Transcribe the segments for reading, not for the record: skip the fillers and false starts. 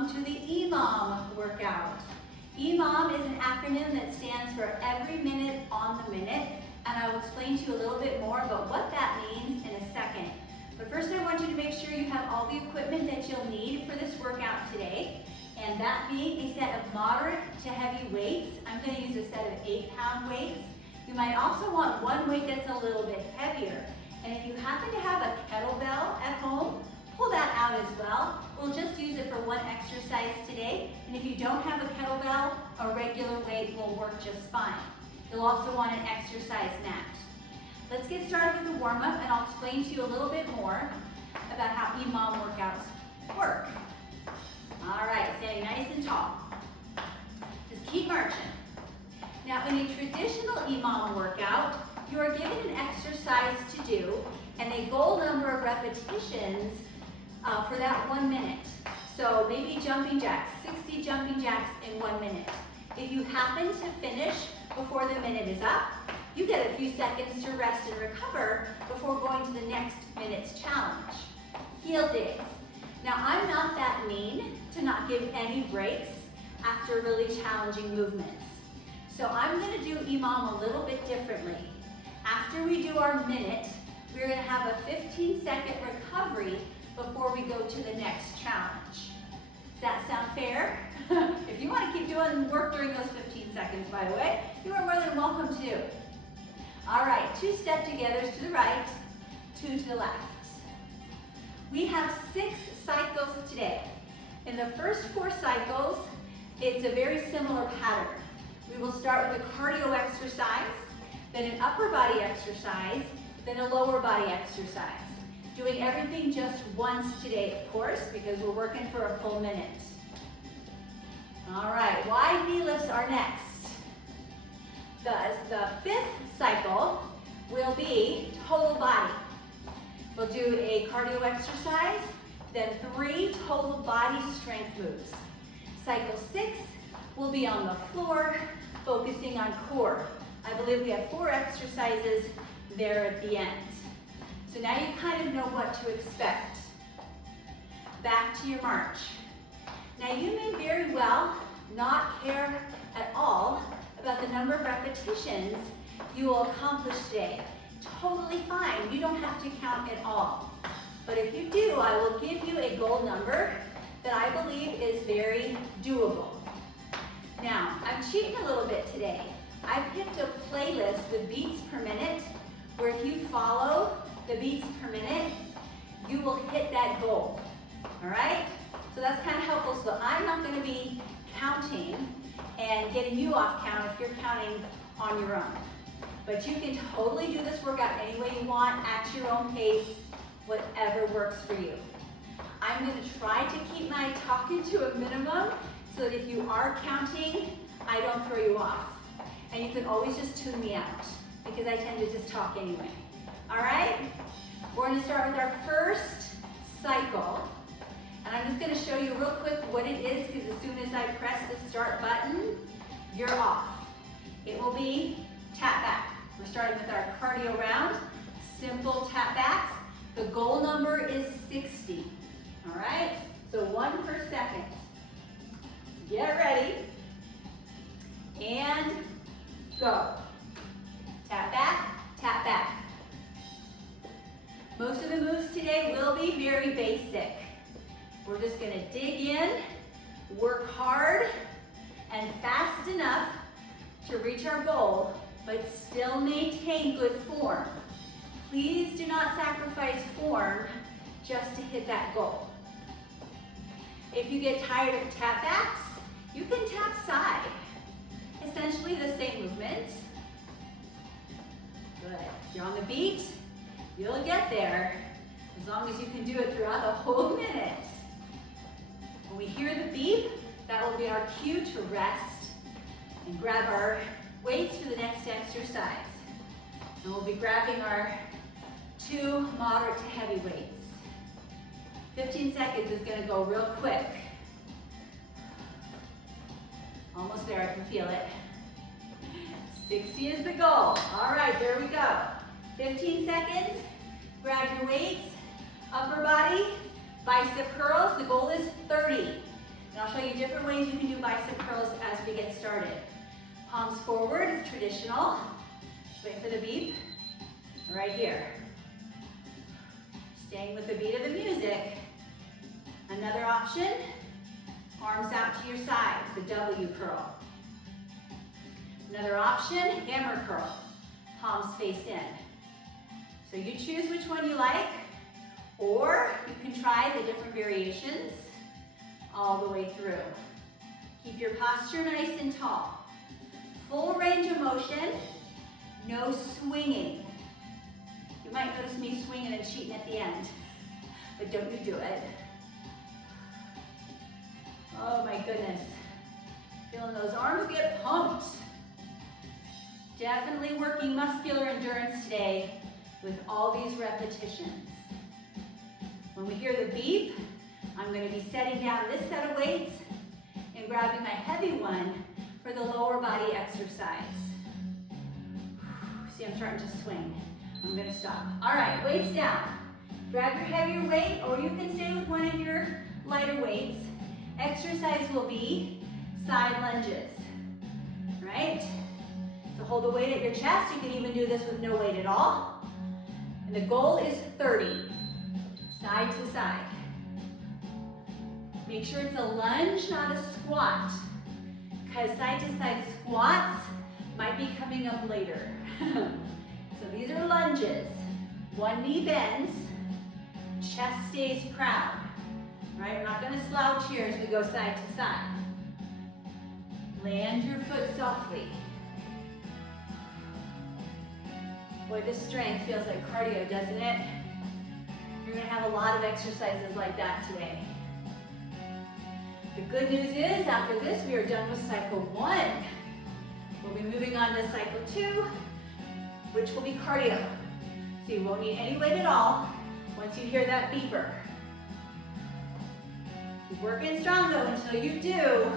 welcome to the EMOM workout. EMOM is an acronym that stands for every minute on the minute, and I will explain to you a little bit more about what that means in a second. But first I want you to make sure you have all the equipment that you'll need for this workout today, and that being a set of moderate to heavy weights. I'm going to use a set of 8-pound weights. You might also want one weight that's a little bit heavier. And if you happen to have a kettlebell at home, pull that out as well. We'll just use it for one exercise today. And if you don't have a kettlebell, a regular weight will work just fine. You'll also want an exercise mat. Let's get started with the warm-up, and I'll explain to you a little bit more about how EMOM workouts work. All right, standing nice and tall. Just keep marching. Now, in a traditional EMOM workout, you are given an exercise to do and a goal number of repetitions for that 1 minute. So maybe jumping jacks, 60 jumping jacks in 1 minute. If you happen to finish before the minute is up, you get a few seconds to rest and recover before going to the next minute's challenge. Heel digs. Now, I'm not that mean to not give any breaks after really challenging movements. So I'm going to do EMOM a little bit differently. After we do our minute, we're going to have a 15-second recovery before we go to the next challenge. Does that sound fair? If you want to keep doing work during those 15 seconds, by the way, you are more than welcome to. All right, 2 step togethers to the right, 2 to the left. We have 6 cycles today. In the first 4 cycles, it's a very similar pattern. We will start with a cardio exercise, then an upper body exercise, then a lower body exercise. Doing everything just once today, of course, because we're working for a full minute. All right, wide knee lifts are next. The 5th cycle will be total body. We'll do a cardio exercise, then 3 total body strength moves. Cycle 6 will be on the floor, focusing on core. I believe we have 4 exercises there at the end. So now you kind of know what to expect. Back to your march. Now you may very well not care at all about the number of repetitions you will accomplish today. Totally fine, you don't have to count at all. But if you do, I will give you a goal number that I believe is very doable. Now, I'm cheating a little bit today. I picked a playlist with beats per minute, where if you follow the beats per minute, you will hit that goal, all right? So that's kind of helpful. So I'm not gonna be counting and getting you off count if you're counting on your own. But you can totally do this workout any way you want, at your own pace, whatever works for you. I'm gonna try to keep my talking to a minimum so that if you are counting, I don't throw you off. And you can always just tune me out because I tend to just talk anyway. All right? We're gonna start with our first cycle. And I'm just gonna show you real quick what it is, because as soon as I press the start button, you're off. It will be tap back. We're starting with our cardio round, simple tap backs. The goal number is 60, all right? So 1 per second. Get ready, and go. Tap back, tap back. Most of the moves today will be very basic. We're just gonna dig in, work hard, and fast enough to reach our goal, but still maintain good form. Please do not sacrifice form just to hit that goal. If you get tired of tap backs, you can tap side. Essentially the same movement. Good. If you're on the beat, you'll get there as long as you can do it throughout the whole minute. When we hear the beep, that will be our cue to rest and grab our weights for the next exercise. And we'll be grabbing our 2 moderate to heavy weights. 15 seconds is gonna go real quick. Almost there, I can feel it. 60 is the goal. All right, there we go. 15 seconds, grab your weights, upper body, bicep curls. The goal is 30. And I'll show you different ways you can do bicep curls as we get started. Palms forward, it's traditional. Just wait for the beep. Right here. Staying with the beat of the music. Another option, arms out to your sides, the W curl. Another option, hammer curl, palms face in. So you choose which one you like, or you can try the different variations all the way through. Keep your posture nice and tall. Full range of motion, no swinging. You might notice me swinging and cheating at the end, but don't you do it. Oh my goodness. Feeling those arms get pumped. Definitely working muscular endurance today with all these repetitions. When we hear the beep, I'm going to be setting down this set of weights and grabbing my heavy one for the lower body exercise. See, I'm starting to swing. I'm going to stop. All right, weights down. Grab your heavier weight, or you can stay with one of your lighter weights. Exercise will be side lunges, right? So hold the weight at your chest. You can even do this with no weight at all. And the goal is 30, side to side. Make sure it's a lunge, not a squat, because side to side squats might be coming up later. So these are lunges. One knee bends, chest stays proud. Right? We're not going to slouch here as we go side to side. Land your foot softly. Boy, this strength feels like cardio, doesn't it? You're going to have a lot of exercises like that today. The good news is, after this, we are done with cycle 1. We'll be moving on to cycle 2, which will be cardio. So you won't need any weight at all once you hear that beeper. Keep working strong though until you do.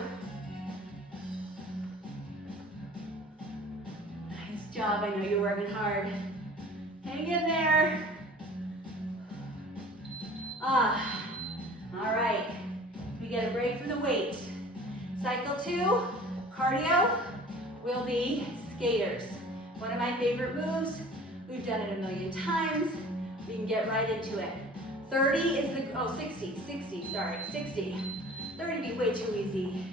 Nice job, I know you're working hard. Hang in there. All right, we get a break from the weight. Cycle 2, cardio, will be skaters. One of my favorite moves. We've done it a million times. We can get right into it. 30 is the, 60, sorry, 60. 30 would be way too easy.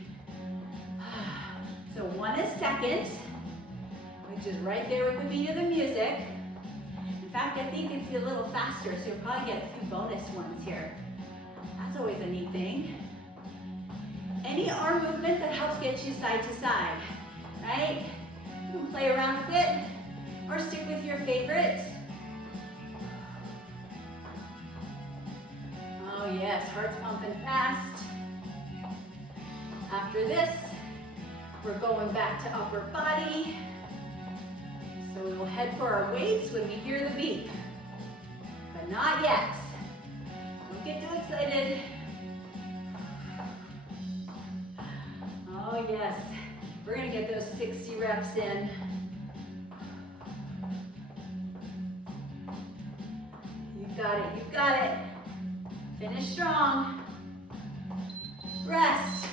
So 1 is second, which is right there with the beat of the music. In fact, I think it's a little faster, so you'll probably get a few bonus ones here. That's always a neat thing. Any arm movement that helps get you side to side, right? You can play around with it, or stick with your favorite. Oh yes, heart's pumping fast. After this, we're going back to upper body. So we will head for our weights when we hear the beep, but not yet. Don't get too excited. Oh yes, we're gonna get those 60 reps in. You've got it, you've got it. Finish strong. Rest.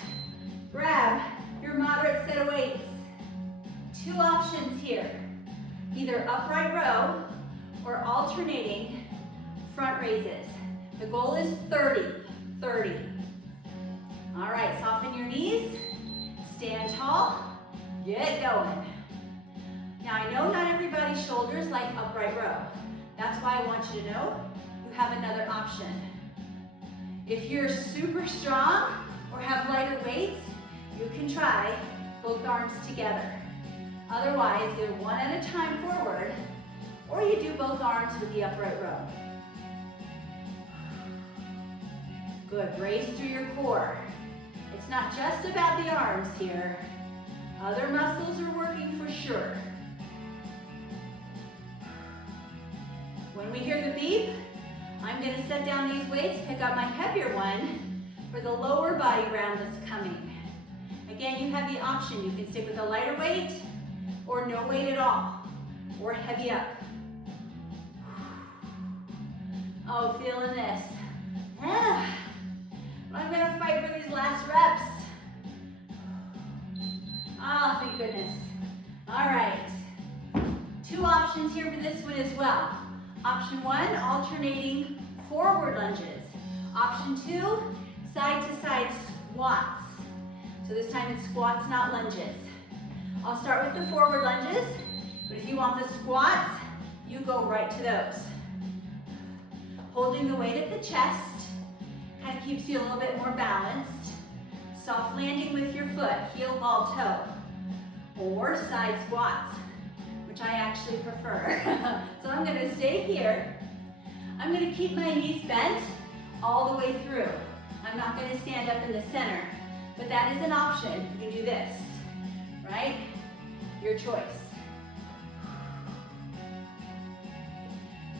Grab your moderate set of weights. 2 options here. Either upright row or alternating front raises. The goal is 30. All right, soften your knees. Stand tall. Get going. Now I know not everybody's shoulders like upright row. That's why I want you to know you have another option. If you're super strong or have lighter weights, you can try both arms together. Otherwise, either one at a time forward, or you do both arms with the upright row. Good, brace through your core. It's not just about the arms here. Other muscles are working for sure. When we hear the beep, I'm going to set down these weights, pick up my heavier one for the lower body round that's coming. Again, you have the option. You can stick with a lighter weight or no weight at all, or heavy up. Oh, feeling this. I'm going to fight for these last reps. Oh, thank goodness. All right. 2 options here for this one as well. Option 1, alternating forward lunges. Option 2, side-to-side squats. So this time it's squats, not lunges. I'll start with the forward lunges, but if you want the squats, you go right to those. Holding the weight at the chest, kind of keeps you a little bit more balanced. Soft landing with your foot, heel, ball, toe. Or side squats, which I actually prefer. So I'm gonna stay here. I'm gonna keep my knees bent all the way through. I'm not gonna stand up in the center, but that is an option. You can do this, right? Your choice.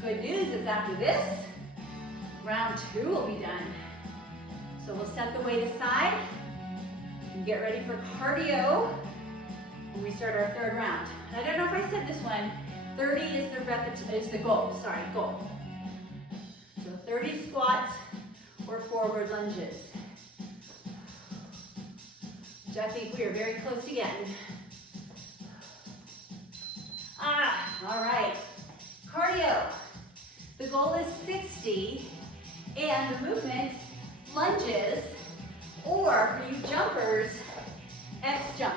Good news is after this, round 2 will be done. So we'll set the weight aside and get ready for cardio when we start our 3rd round. And I don't know if I said this one, 30 is the goal, goal. So 30 squats or forward lunges, which I think we are very close to getting. All right, cardio. The goal is 60, and the movement, lunges, or for you jumpers, X jump.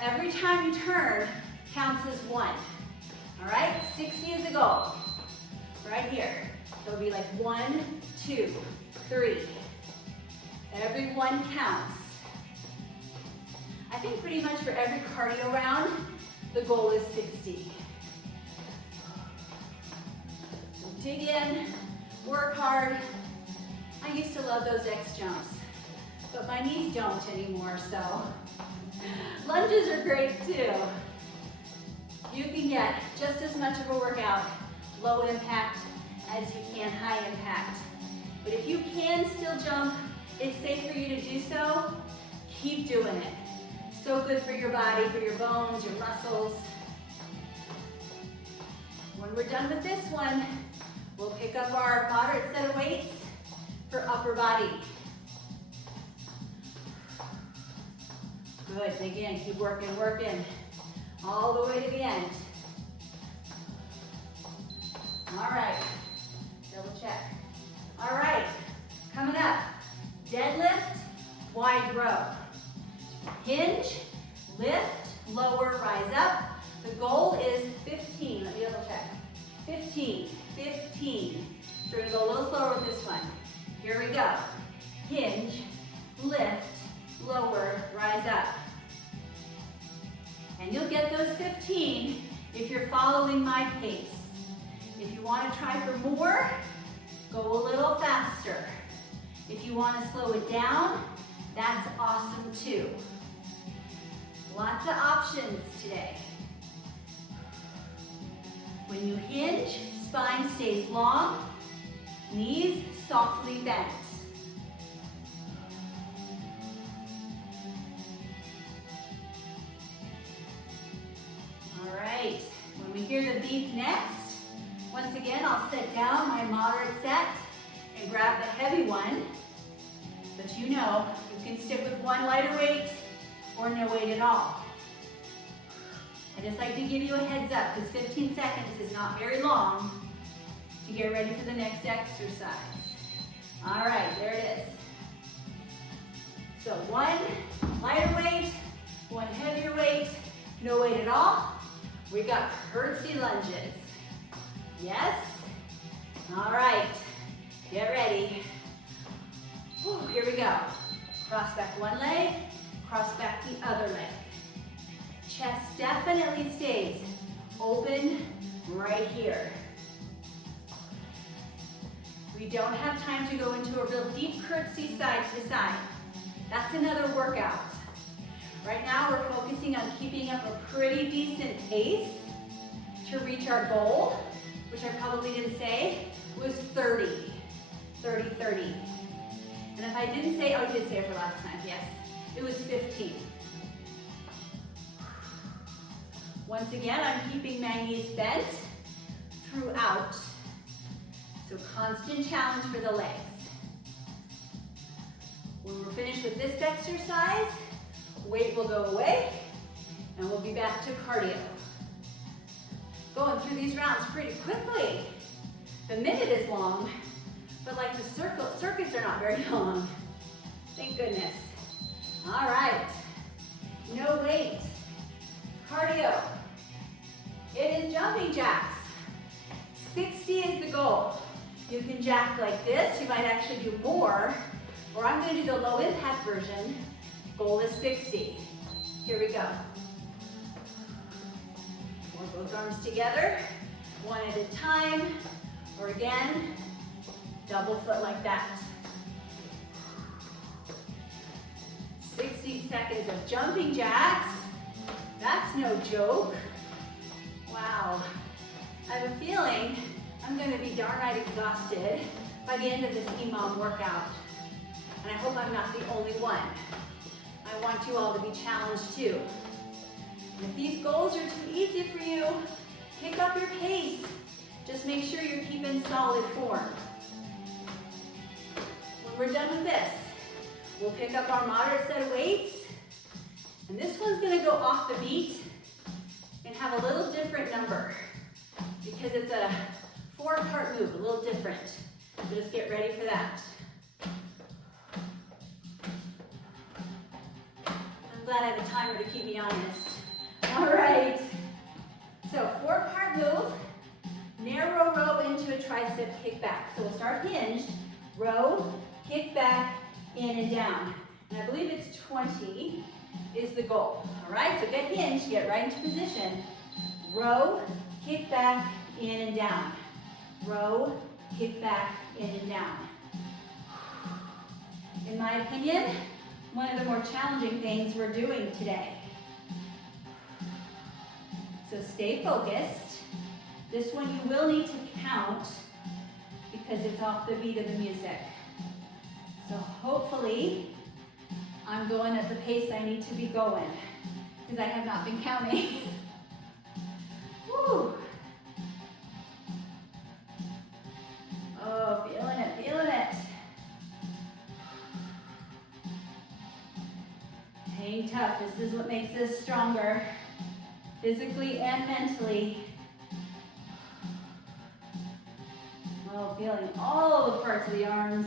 Every time you turn counts as 1. All right, 60 is the goal. Right here. So it'll be like 1, 2, 3. Every one counts. I think pretty much for every cardio round, the goal is 60. So dig in, work hard. I used to love those X jumps, but my knees don't anymore, so lunges are great too. You can get just as much of a workout, low impact, as you can high impact. But if you can still jump, it's safe for you to do so, keep doing it. So good for your body, for your bones, your muscles. When we're done with this one, we'll pick up our moderate set of weights for upper body. Good, dig in, keep working, working. All the way to the end. All right, double check. All right, coming up, deadlift, wide row. Hinge, lift, lower, rise up. The goal is 15, let me double check. 15, 15. So we're gonna go a little slower with this one. Here we go. Hinge, lift, lower, rise up. And you'll get those 15 if you're following my pace. If you want to try for more, go a little faster. If you want to slow it down, that's awesome too. Lots of options today. When you hinge, spine stays long, knees softly bent. All right, when we hear the beep next, once again, I'll set down my moderate set and grab the heavy one. But you know, you can stick with one lighter weight or no weight at all. I just like to give you a heads up because 15 seconds is not very long to get ready for the next exercise. All right, there it is. So one lighter weight, one heavier weight, no weight at all. We got curtsy lunges. Yes? All right, get ready. Whew, here we go. Cross back one leg, cross back the other leg. Chest definitely stays open right here. We don't have time to go into a real deep curtsy side to side. That's another workout. Right now we're focusing on keeping up a pretty decent pace to reach our goal, which I probably didn't say, was 30. 30, 30. And if I didn't say, oh, I did say it for last time, yes. It was 15. Once again, I'm keeping my knees bent throughout. So constant challenge for the legs. When we're finished with this exercise, weight will go away and we'll be back to cardio. Going through these rounds pretty quickly. The minute is long, but like the circuits are not very long. Thank goodness. All right, no weight, cardio. It is jumping jacks. 60 is the goal. You can jack like this, you might actually do more, or I'm going to do the low impact version. Goal is 60. Here we go. Or both arms together, one at a time, or again, double foot like that. 60 seconds of jumping jacks. That's no joke. Wow. I have a feeling I'm going to be darn right exhausted by the end of this EMOM workout. And I hope I'm not the only one. I want you all to be challenged too. And if these goals are too easy for you, pick up your pace. Just make sure you're keeping solid form. When we're done with this, we'll pick up our moderate set of weights. And this one's going to go off the beat and have a little different number because it's a 4-part move, a little different. So just get ready for that. I'm glad I have a timer to keep me honest. All right. So 4-part move, narrow row into a tricep kickback. So we'll start hinged, row, kick back, in and down. And I believe it's 20 is the goal. All right, so get hinged, get right into position. Row, kick back, in and down. Row, kick back, in and down. In my opinion, one of the more challenging things we're doing today. So stay focused. This one you will need to count because it's off the beat of the music. So hopefully I'm going at the pace I need to be going because I have not been counting. Woo. Oh, feeling it, feeling it. Hang tough. This is what makes us stronger, physically and mentally. Oh, feeling all the parts of the arms.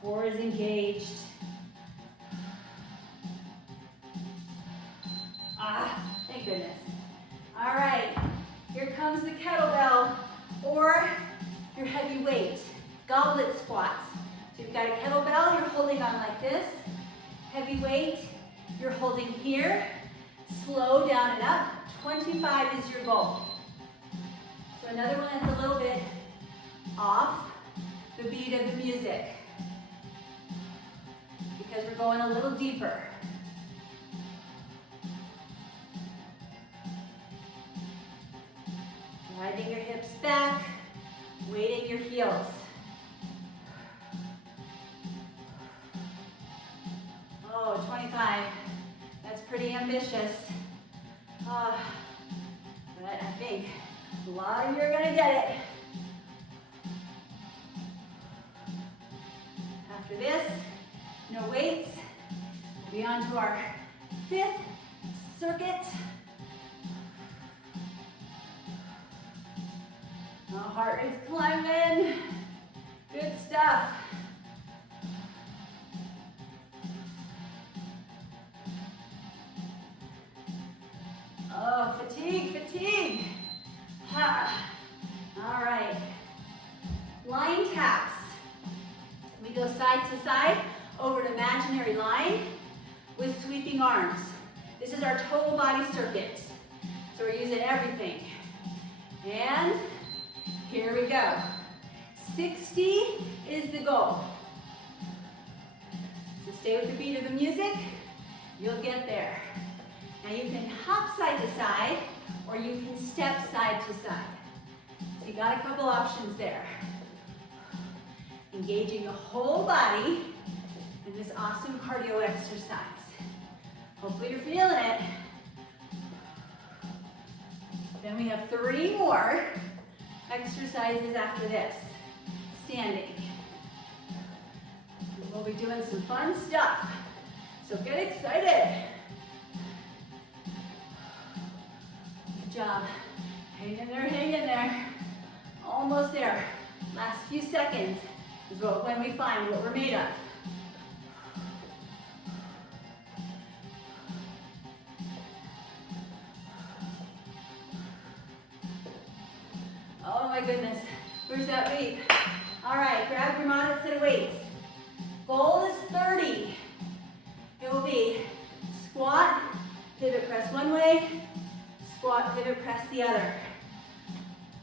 Core is engaged. Ah, thank goodness. All right, here comes the kettlebell or your heavy weight, goblet squats. So you've got a kettlebell, you're holding on like this. Heavy weight, you're holding here. Slow down and up. 25 is your goal. So another one that's a little bit off the beat of the music because we're going a little deeper. Driving your hips back, weighting your heels. Oh, 25. That's pretty ambitious. But I think a lot of you are going to get it. After this, no weights. We'll be on to our 5th circuit. Oh, heart rate's climbing. Good stuff. Oh, fatigue, fatigue. Ha. All right. Lying taps. We go side to side over an imaginary line with sweeping arms. This is our total body circuit. So we're using everything. And here we go. 60 is the goal. So stay with the beat of the music. You'll get there. Now you can hop side to side or you can step side to side. So you got a couple options there. Engaging the whole body in this awesome cardio exercise. Hopefully you're feeling it. Then we have 3 more exercises after this. Standing. We'll be doing some fun stuff. So get excited. Good job. Hang in there, hang in there. Almost there. Last few seconds is when we find what we're made of. Oh my goodness, where's that weight? All right, grab your moderate set of weights. Goal is 30. It will be squat, pivot press one way, squat, pivot press the other.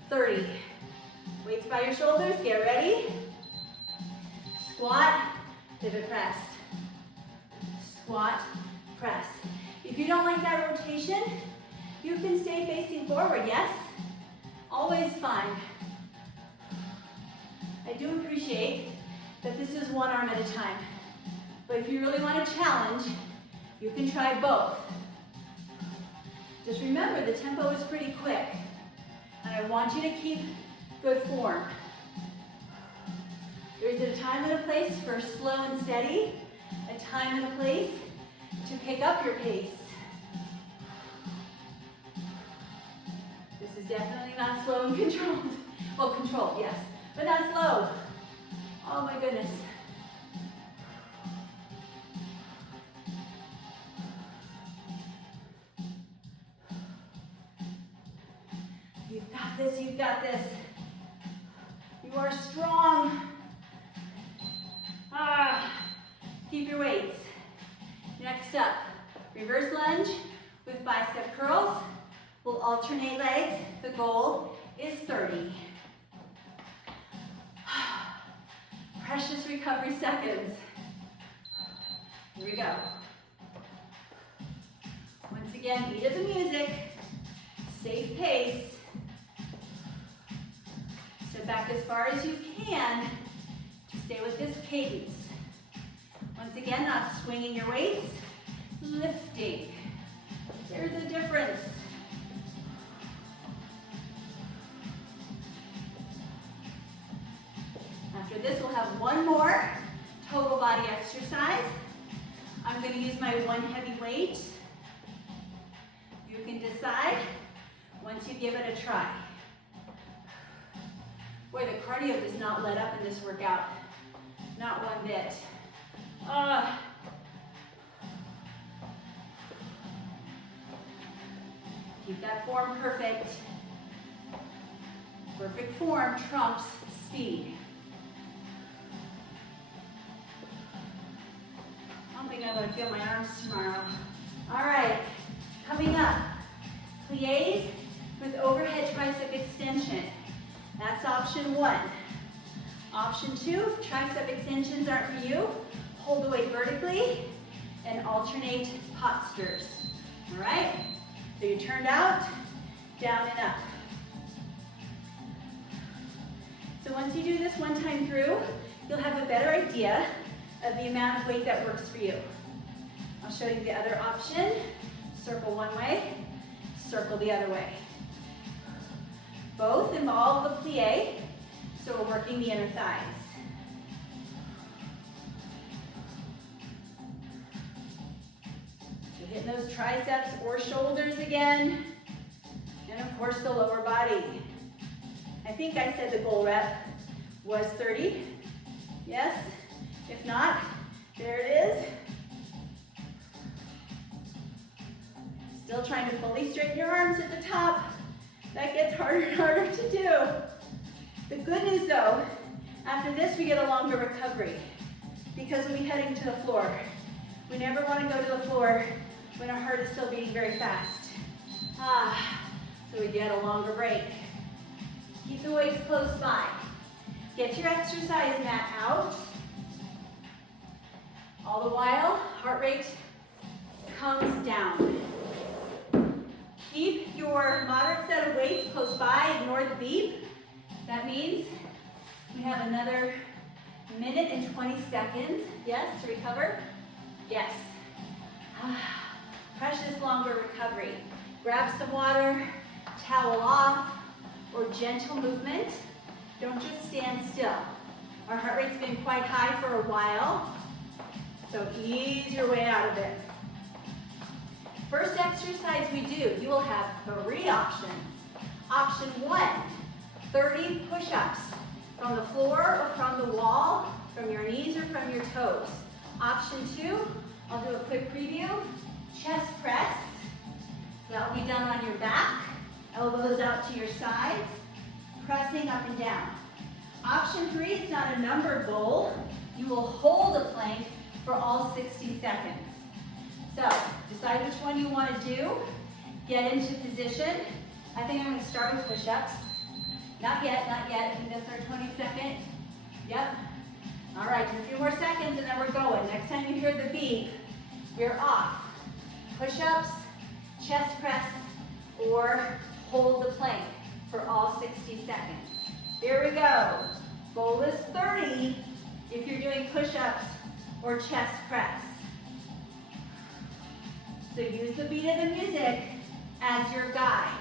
30. Weights by your shoulders, get ready. Squat, pivot press. Squat, press. If you don't like that rotation, you can stay facing forward, yes? Always fine. I do appreciate that this is one arm at a time. But if you really want a challenge, you can try both. Just remember, the tempo is pretty quick. And I want you to keep good form. There's a time and a place for slow and steady, a time and a place to pick up your pace. This is definitely not slow and controlled. Well, controlled, yes, but not slow. Oh my goodness. You've got this, you've got this. You are strong. Keep your weights. Next up, reverse lunge with bicep curls. We'll alternate legs. The goal is 30. Precious recovery seconds. Here we go. Once again, beat of the music. Safe pace. Step back as far as you can to stay with this cadence. Once again, not swinging your weights, lifting. There's a difference. After this, we'll have one more total body exercise. I'm going to use my one heavy weight. You can decide once you give it a try. Boy, the cardio does not let up in this workout. Not one bit. Keep that form perfect. Perfect form trumps speed. I don't think I'm going to feel my arms tomorrow. All right, coming up, plies with overhead tricep extension. That's option one. Option two, if tricep extensions aren't for you, hold the weight vertically and alternate postures. All right? So you turned out, down and up. So once you do this one time through, you'll have a better idea of the amount of weight that works for you. I'll show you the other option. Circle one way, circle the other way. Both involve the plie, so we're working the inner thighs. So hitting those triceps or shoulders again, and of course the lower body. I think I said the goal rep was 30. Yes? If not, there it is. Still trying to fully straighten your arms at the top. That gets harder and harder to do. The good news though, after this we get a longer recovery because we'll be heading to the floor. We never want to go to the floor when our heart is still beating very fast. So we get a longer break. Keep the weights close by. Get your exercise mat out. All the while, heart rate comes down. Keep your moderate set of weights close by. Ignore the beep. That means we have another minute and 20 seconds. Yes, to recover? Yes. Precious longer recovery. Grab some water, towel off, or gentle movement. Don't just stand still. Our heart rate's been quite high for a while. So ease your way out of it. First exercise we do, you will have 3 options. Option 1, 30 push-ups from the floor or from the wall, from your knees or from your toes. Option 2, I'll do a quick preview, chest press. So that will be done on your back, elbows out to your sides, pressing up and down. Option 3 is not a number goal. You will hold a plank for all 60 seconds. So, decide which one you want to do. Get into position. I think I'm going to start with push-ups. Not yet, not yet. I think that's our 22nd. Yep. All right, just a few more seconds and then we're going. Next time you hear the beep, we're off. Push-ups, chest press, or hold the plank for all 60 seconds. Here we go. Goal is 30 if you're doing push-ups or chest press. So use the beat of the music as your guide.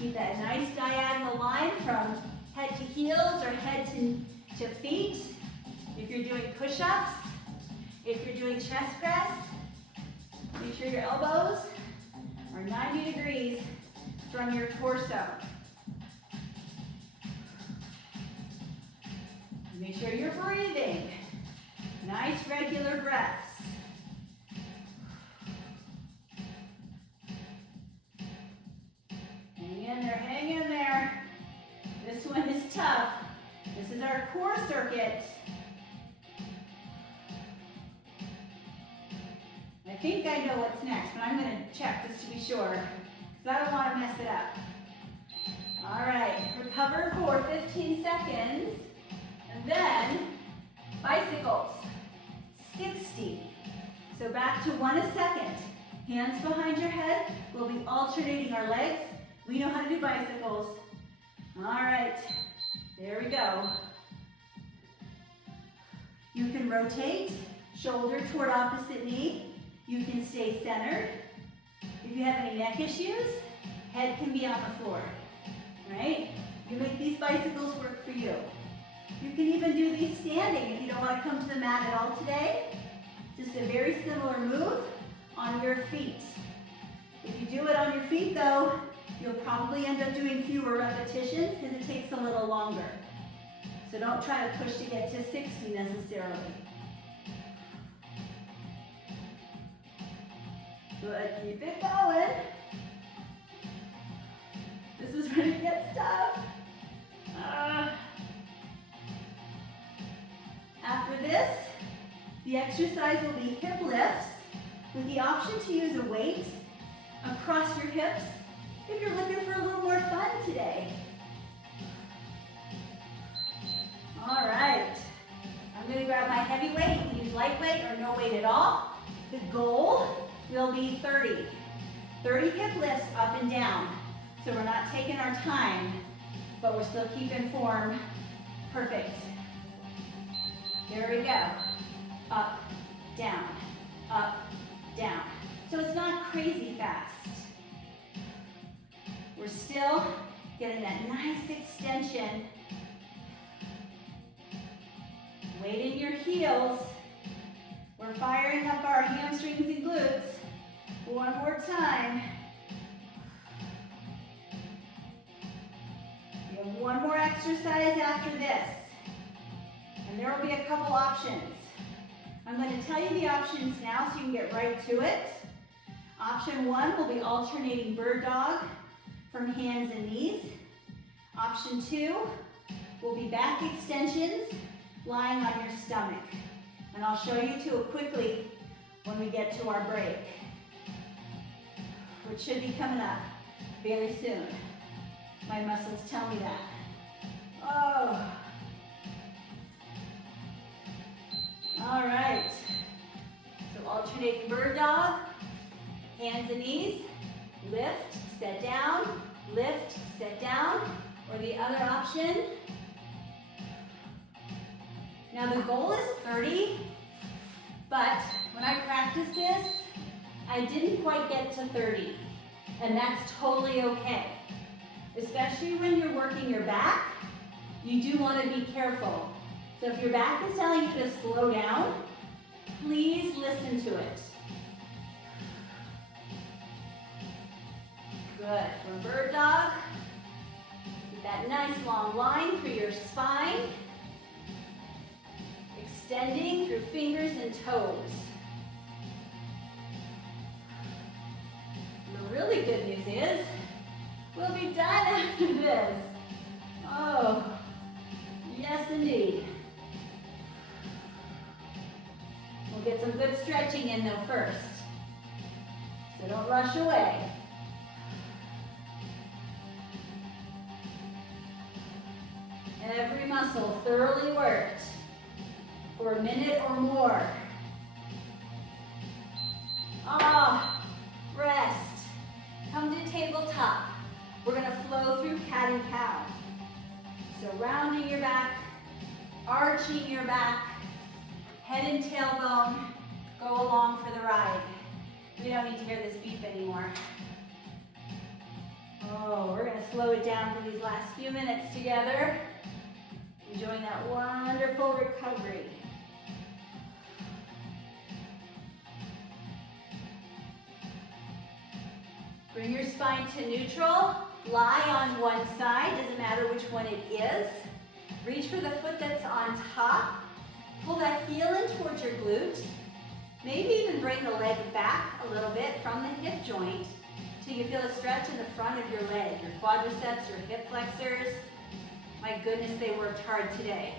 Keep that nice diagonal line from head to heels or head to feet. If you're doing push-ups, if you're doing chest press, make sure your elbows are 90 degrees from your torso. Make sure you're breathing. Nice regular breaths. Hang in there, hang in there. This one is tough. This is our core circuit. I think I know what's next, but I'm going to check just to be sure, because I don't want to mess it up. All right, recover for 15 seconds, and then bicycles. 60. So back to 1 a second. Hands behind your head. We'll be alternating our legs. We know how to do bicycles. All right, there we go. You can rotate, shoulder toward opposite knee. You can stay centered. If you have any neck issues, head can be on the floor, right? You make these bicycles work for you. You can even do these standing if you don't want to come to the mat at all today. Just a very similar move on your feet. If you do it on your feet though, you'll probably end up doing fewer repetitions because it takes a little longer. So don't try to push to get to 60 necessarily. Good, keep it going. This is when it gets tough. After this, the exercise will be hip lifts with the option to use a weight across your hips if you're looking for a little more fun today. All right, I'm going to grab my heavy weight. You can use lightweight or no weight at all. The goal will be 30. 30 hip lifts up and down. So we're not taking our time, but we're still keeping form. Perfect. Here we go. Up, down, up, down. So it's not crazy fast. We're still getting that nice extension. Weight in your heels. We're firing up our hamstrings and glutes. One more time. We have one more exercise after this. And there will be a couple options. I'm going to tell you the options now so you can get right to it. Option 1 will be alternating bird dog from hands and knees. Option 2 will be back extensions lying on your stomach. And I'll show you two quickly when we get to our break, which should be coming up very soon. My muscles tell me that. Oh. All right. So alternating bird dog, hands and knees, lift, set down, lift, set down, or the other option. Now the goal is 30, but when I practiced this, I didn't quite get to 30, and that's totally okay. Especially when you're working your back, you do want to be careful. So if your back is telling you to slow down, please listen to it. Good. For bird dog, get that nice long line through your spine, extending through fingers and toes. The really good news is, we'll be done after this. Oh, yes indeed. We'll get some good stretching in though first. So don't rush away. Every muscle thoroughly worked for a minute or more. Ah, rest. Come to tabletop. We're going to flow through cat and cow. So rounding your back, arching your back, head and tailbone, go along for the ride. We don't need to hear this beep anymore. Oh, we're going to slow it down for these last few minutes together. Enjoying that wonderful recovery. Bring your spine to neutral. Lie on one side, doesn't matter which one it is. Reach for the foot that's on top. Pull that heel in towards your glute. Maybe even bring the leg back a little bit from the hip joint till you feel a stretch in the front of your leg, your quadriceps, your hip flexors. My goodness, they worked hard today.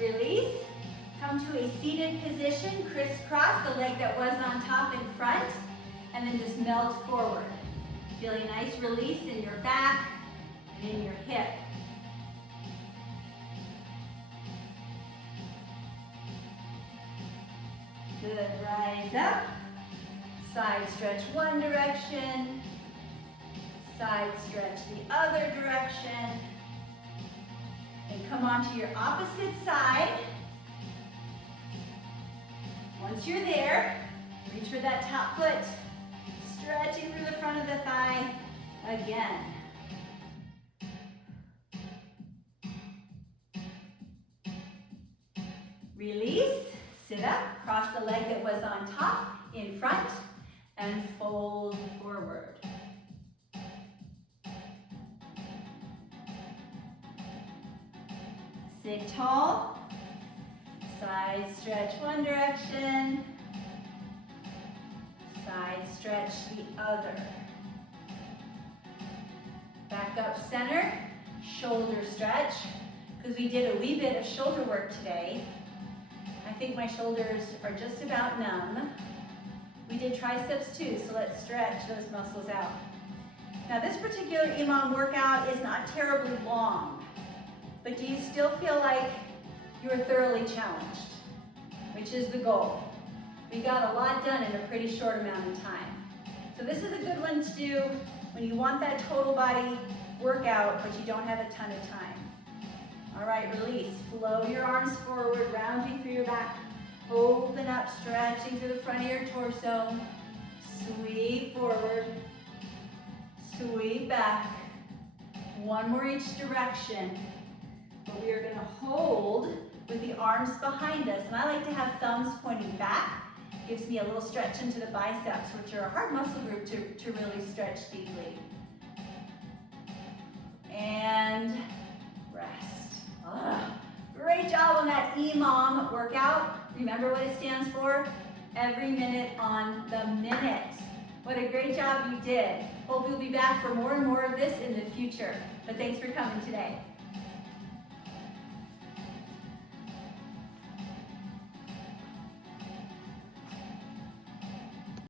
Release. Come to a seated position, crisscross the leg that was on top in front, and then just melt forward. Feeling a nice release in your back and in your hip. Good, rise up. Side stretch one direction. Side stretch the other direction. And come on to your opposite side. Once you're there, reach for that top foot. Stretching through the front of the thigh again. Release. Sit up. Cross the leg that was on top in front and fold forward. Sit tall. Side stretch one direction. Side stretch the other. Back up center. Shoulder stretch. Because we did a wee bit of shoulder work today. I think my shoulders are just about numb. We did triceps too, so let's stretch those muscles out. Now this particular EMOM workout is not terribly long, but do you still feel like you're thoroughly challenged, which is the goal. We got a lot done in a pretty short amount of time. So this is a good one to do when you want that total body workout, but you don't have a ton of time. All right, release. Flow your arms forward, rounding through your back. Open up, stretching through the front of your torso. Sweep forward. Sweep back. One more each direction. But we are going to hold with the arms behind us. And I like to have thumbs pointing back. Gives me a little stretch into the biceps, which are a hard muscle group to really stretch deeply. And rest. Great job on that EMOM workout. Remember what it stands for? Every minute on the minute. What a great job you did. Hope you'll be back for more and more of this in the future. But thanks for coming today.